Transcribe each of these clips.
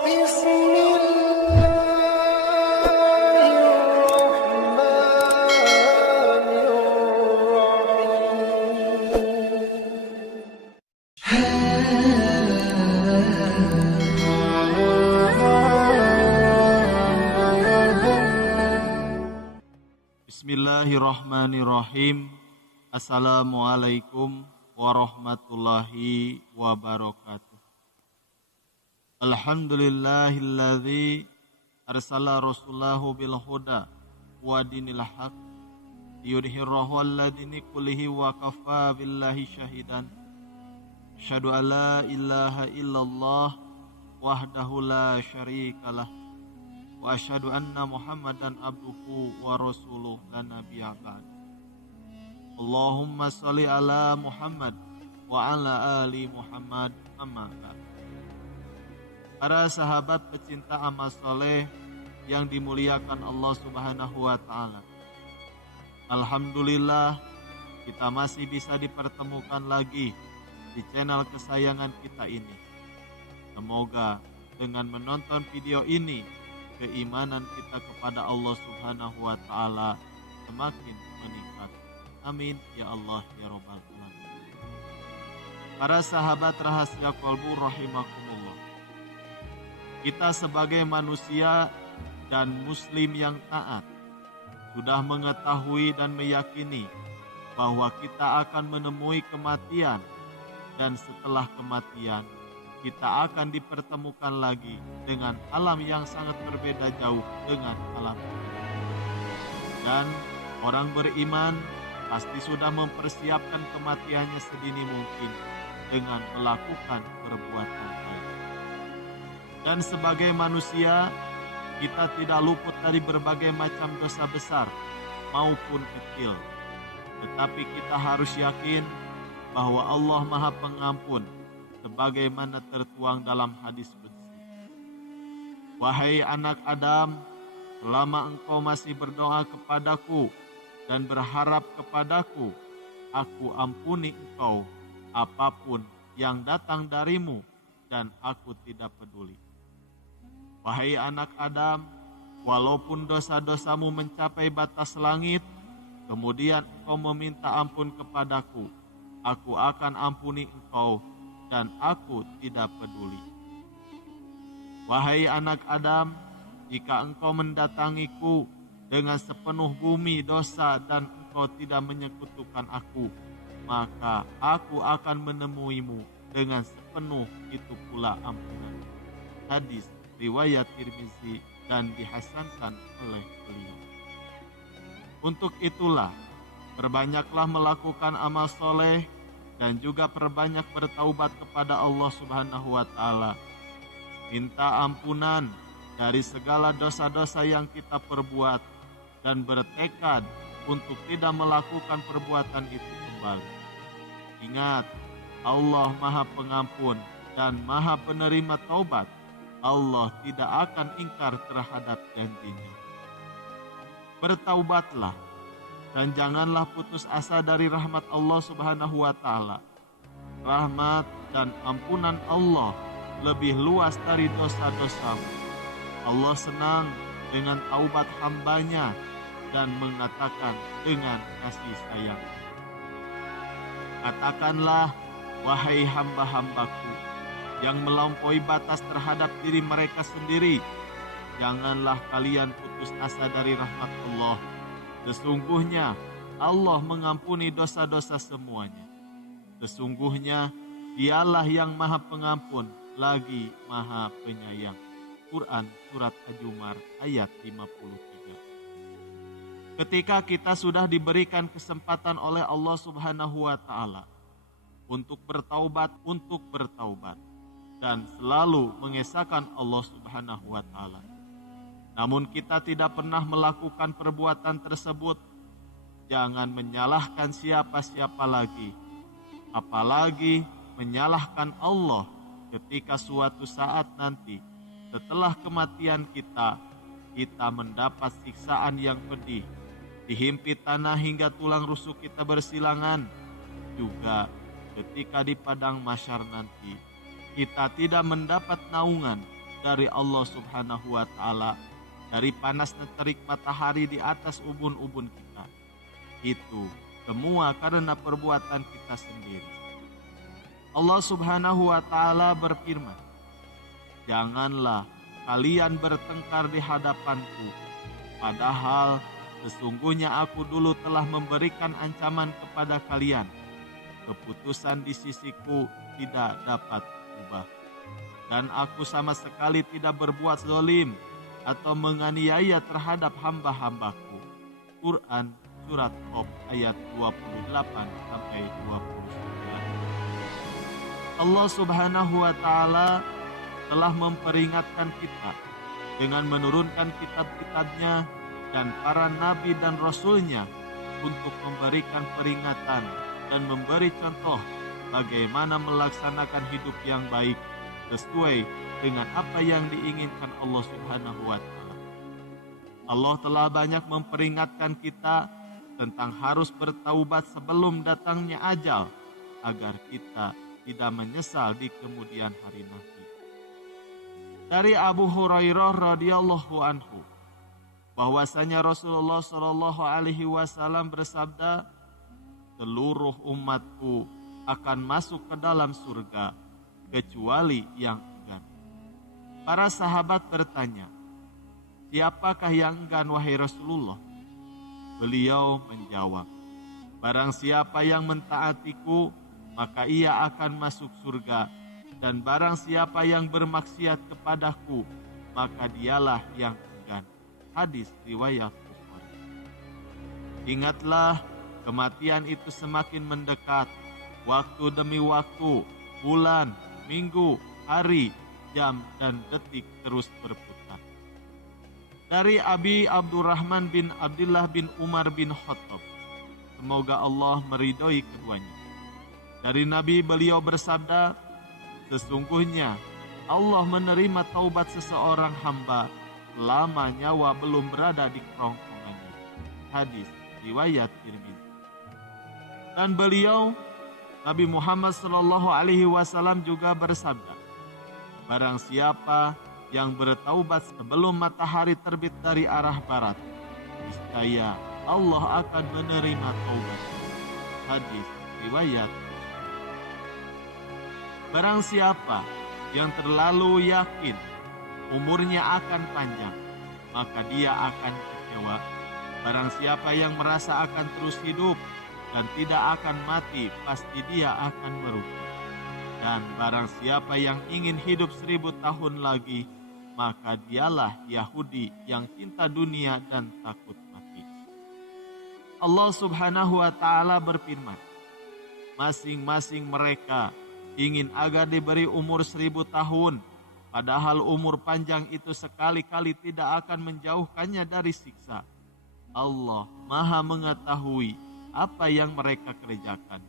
بسم الله الرحمن الرحيم. Bismillahirrahmanirrahim. Assalamualaikum warahmatullahi wabarakatuh. Alhamdulillahilladzi arsala rasulahu bil huda wa dinil haq liyudhhirahu 'ala dini kullihi wa kafa billahi syahidan. Asyhadu an la ilaha illallah wahdahu la syarikalah wa asyhadu anna Muhammadan abduhu wa rasuluh la nabiyya ba'd. Allahumma shalli ala Muhammad wa ala ali Muhammad amma ba'd. Para sahabat pecinta amal soleh yang dimuliakan Allah Subhanahu wa taala. Alhamdulillah kita masih bisa dipertemukan lagi di channel kesayangan kita ini. Semoga dengan menonton video ini keimanan kita kepada Allah Subhanahu wa taala semakin meningkat. Amin ya Allah ya rabbal alamin. Para sahabat rahasia qalbu rahimakumullah. Kita sebagai manusia dan muslim yang taat sudah mengetahui dan meyakini bahwa kita akan menemui kematian, dan setelah kematian kita akan dipertemukan lagi dengan alam yang sangat berbeda jauh dengan alam ini. Dan orang beriman pasti sudah mempersiapkan kematiannya sedini mungkin dengan melakukan perbuatan baik. Dan sebagai manusia, kita tidak luput dari berbagai macam dosa besar maupun kecil. Tetapi kita harus yakin bahwa Allah Maha Pengampun, sebagaimana tertuang dalam hadis qudsi. Wahai anak Adam, selama engkau masih berdoa kepadaku dan berharap kepadaku, aku ampuni engkau apapun yang datang darimu, dan aku tidak peduli. Wahai anak Adam, walaupun dosa-dosamu mencapai batas langit, kemudian engkau meminta ampun kepadaku, aku akan ampuni engkau, dan aku tidak peduli. Wahai anak Adam, jika engkau mendatangiku dengan sepenuh bumi dosa dan engkau tidak menyekutukan aku, maka aku akan menemuimu dengan sepenuh itu pula ampunan. Hadis riwayat Tirmizi dan dihasankan oleh beliau. Untuk itulah, perbanyaklah melakukan amal soleh dan juga perbanyak bertaubat kepada Allah Subhanahu wa taala. Minta ampunan dari segala dosa-dosa yang kita perbuat dan bertekad untuk tidak melakukan perbuatan itu kembali. Ingat, Allah Maha Pengampun dan Maha Penerima Taubat. Allah tidak akan ingkar terhadap janjinya. Bertaubatlah dan janganlah putus asa dari rahmat Allah Subhanahu wa taala. Rahmat dan ampunan Allah lebih luas dari dosa-dosamu. Allah senang dengan taubat hambanya dan mengatakan dengan kasih sayang. Katakanlah, wahai hamba-hambaku yang melampaui batas terhadap diri mereka sendiri, janganlah kalian putus asa dari rahmat Allah. Sesungguhnya Allah mengampuni dosa-dosa semuanya. Sesungguhnya Dialah yang Maha Pengampun lagi Maha Penyayang. Quran Surat Az-Zumar ayat 53. Ketika kita sudah diberikan kesempatan oleh Allah Subhanahu wa taala untuk bertaubat dan selalu mengesahkan Allah Subhanahu wa taala, namun kita tidak pernah melakukan perbuatan tersebut, jangan menyalahkan siapa-siapa lagi, apalagi menyalahkan Allah ketika suatu saat nanti setelah kematian kita mendapat siksaan yang pedih, dihimpit tanah hingga tulang rusuk kita bersilangan. Juga ketika di padang mahsyar nanti kita tidak mendapat naungan dari Allah Subhanahu wa Ta'ala dari panasnya terik matahari di atas ubun-ubun kita. Itu semua karena perbuatan kita sendiri. Allah Subhanahu wa Ta'ala berfirman, "Janganlah kalian bertengkar di hadapanku, padahal sesungguhnya aku dulu telah memberikan ancaman kepada kalian. Keputusan di sisiku tidak dapat ubah. Dan aku sama sekali tidak berbuat zalim atau menganiaya terhadap hamba-hambaku." Quran Surat Qaf ayat 28 sampai 29. Allah Subhanahu wa Ta'ala telah memperingatkan kita dengan menurunkan kitab-kitabnya dan para nabi dan rasulnya untuk memberikan peringatan dan memberi contoh bagaimana melaksanakan hidup yang baik sesuai dengan apa yang diinginkan Allah Subhanahu wa Ta'ala. Allah telah banyak memperingatkan kita tentang harus bertaubat sebelum datangnya ajal agar kita tidak menyesal di kemudian hari nanti. Dari Abu Hurairah radhiyallahu anhu bahwasanya Rasulullah Shallallahu alaihi wasallam bersabda, "Seluruh umatku akan masuk ke dalam surga kecuali yang enggan." Para sahabat bertanya, "Siapakah yang enggan wahai Rasulullah?" Beliau menjawab, "Barang siapa yang mentaatiku, maka ia akan masuk surga, dan barang siapa yang bermaksiat kepadaku, maka dialah yang enggan." Hadis riwayat Bukhari. Ingatlah, kematian itu semakin mendekat. Waktu demi waktu, bulan, minggu, hari, jam, dan detik terus berputar. Dari Abi Abdurrahman bin Abdullah bin Umar bin Khattab, semoga Allah meridhoi keduanya. Dari Nabi beliau bersabda, "Sesungguhnya Allah menerima taubat seseorang hamba selama nyawa belum berada di kerongkongannya." Hadis riwayat Tirmidzi. Dan beliau Nabi Muhammad Shallallahu Alaihi Wasallam juga bersabda, "Barang siapa yang bertaubat sebelum matahari terbit dari arah barat, niscaya Allah akan menerima taubat." Hadis riwayat. Barang siapa yang terlalu yakin umurnya akan panjang, maka dia akan kecewa. Barang siapa yang merasa akan terus hidup dan tidak akan mati, pasti dia akan merugi. Dan barang siapa yang ingin hidup 1000 tahun lagi, maka dialah Yahudi yang cinta dunia dan takut mati. Allah Subhanahu wa Ta'ala berfirman, "Masing-masing mereka ingin agar diberi umur 1000 tahun, padahal umur panjang itu sekali-kali tidak akan menjauhkannya dari siksa. Allah Maha mengetahui apa yang mereka kerjakan."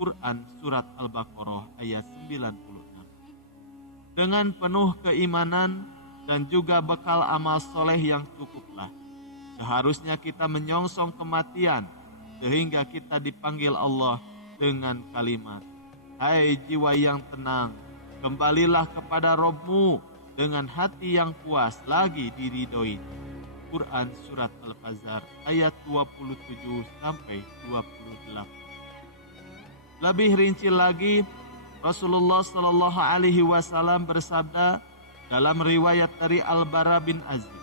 Quran Surat Al-Baqarah ayat 96. Dengan penuh keimanan dan juga bekal amal soleh yang cukuplah, seharusnya kita menyongsong kematian sehingga kita dipanggil Allah dengan kalimat, "Hai jiwa yang tenang, kembalilah kepada Rabb-Mu dengan hati yang puas lagi diridhoi." Quran Surat Al-Fajr ayat 27 sampai 28. Lebih rinci lagi, Rasulullah Shallallahu Alaihi Wasallam bersabda dalam riwayat dari Al-Bara bin Azib,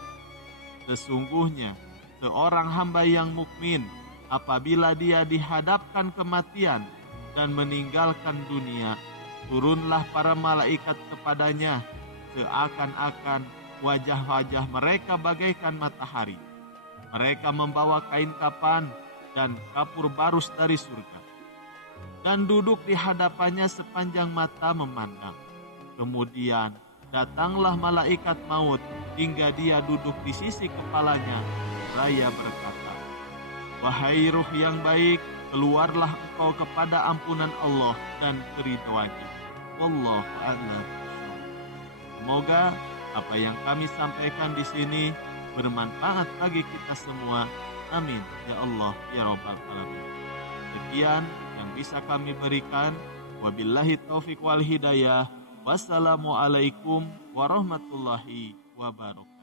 "Sesungguhnya seorang hamba yang mukmin apabila dia dihadapkan kematian dan meninggalkan dunia, turunlah para malaikat kepadanya seakan-akan wajah-wajah mereka bagaikan matahari. Mereka membawa kain kafan dan kapur barus dari surga, dan duduk di hadapannya sepanjang mata memandang. Kemudian datanglah malaikat maut hingga dia duduk di sisi kepalanya. Seraya berkata, 'Wahai ruh yang baik, keluarlah engkau kepada ampunan Allah dan keridhoannya.' Wallahu a'lam. Semoga apa yang kami sampaikan di sini bermanfaat bagi kita semua. Amin ya Allah ya Rabbal alamin. Sekian yang bisa kami berikan. Wabillahi taufik wal hidayah. Wassalamualaikum warahmatullahi wabarakatuh.